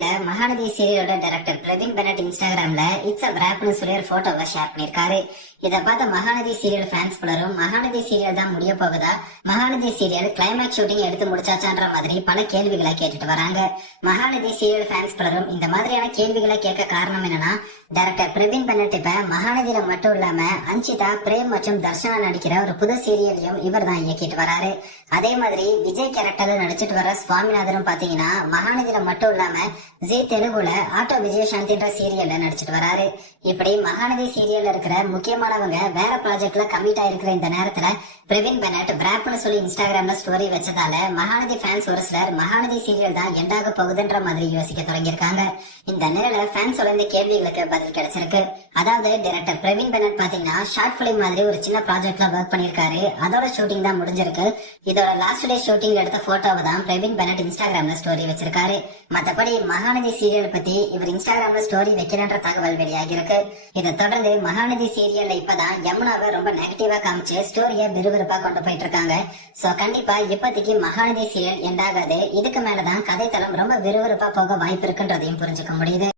Mahanadi சீரியலோட director Praveen Bennett இன்ஸ்டாகிராம்ல it's a ராப்னு சொல்லி ஒரு போட்டோவை ஷேர் பண்ணிருக்காரு. இதை பார்த்த மகாநதி சீரியல் ஃபேன்ஸ் பலரும் மகாநதி சீரியல் தான் முடிய போகுதா, மகாநதி சீரியல் கிளைமேக்ஸ் ஷூட்டிங் எடுத்து முடிச்சாச்சான்ற மாதிரி பல கேள்விகளை கேட்டுட்டு வராங்க. மகாநதி சீரியல் ஃபேன்ஸ் பலரும் இந்த மாதிரியான கேள்விகளை கேட்க காரணம் என்னன்னா, டைரக்டர் பிரவீன் பெனட் இப்ப மகாநதியில மட்டும் இல்லாம அன்சிதா, பிரேம் மற்றும் தர்ஷனா நடிக்கிற ஒரு புது சீரியலையும் இவர் தான் இயக்கிட்டு வராரு. அதே மாதிரி விஜய் கேரக்டர்ல நடிச்சிட்டு வர சுவாமிநாதனும் பாத்தீங்கன்னா மகாநதியில மட்டும் இல்லாம ஜி தெலுங்குல ஆட்டோ விஜயசாந்தின்ற சீரியல்ல நடிச்சிட்டு வராரு. இப்படி மகாநதி சீரியல்ல இருக்கிற முக்கியமானவங்க வேற ப்ராஜெக்ட்ல கமிட் ஆயிருக்கிற இந்த நேரத்துல பிரவீன் பெனட் பிராப்னு சொல்லி இன்ஸ்டாகிராம்ல ஸ்டோரி வச்சதால மகாநதி ஃபேன்ஸ் ஒரு சிலர் மகாநதி சீரியல் தான் எண்டாக போகுதுன்ற மாதிரி யோசிக்க தொடங்கியிருக்காங்க. இந்த நிலையில ஃபேன்ஸோட இந்த கேள்விகளுக்கு பதில் கிடைச்சிருக்கு. அதாவது டைரக்டர் பிரவீன் பெனட் பாத்தீங்கன்னா ஷார்ட் பிலிம் மாதிரி ஒரு சின்ன ப்ராஜெக்ட்ல ஒர்க் பண்ணிருக்காரு. அதோட ஷூட்டிங் தான் முடிஞ்சிருக்கு. இதோட லாஸ்ட் டே ஷூட்டிங் எடுத்த போட்டோவை தான் பிரவீன் பெனட் இன்ஸ்டாகிராம்ல ஸ்டோரி வச்சிருக்காரு. மத்தபடி மகாநதி சீரியல் பத்தி இவர் இன்ஸ்டாகிராம்ல ஸ்டோரி வைக்கிறன்ற தகவல் வெளியாகி இருக்கு. இதை தொடர்ந்து மகாநதி சீரியல்ல இப்பதான் யமுனாவை ரொம்ப நெகட்டிவா காமிச்சு ஸ்டோரிய விறுவிறுப்பா கொண்டு போயிட்டு இருக்காங்க. சோ கண்டிப்பா இப்போதைக்கு மகாநதி சீரியல் எண்டாகாது. இதுக்கு மேலதான் கதைத்தளம் ரொம்ப விறுவிறுப்பா போக வாய்ப்பு இருக்குன்றதையும் புரிஞ்சுக்க முடியுது.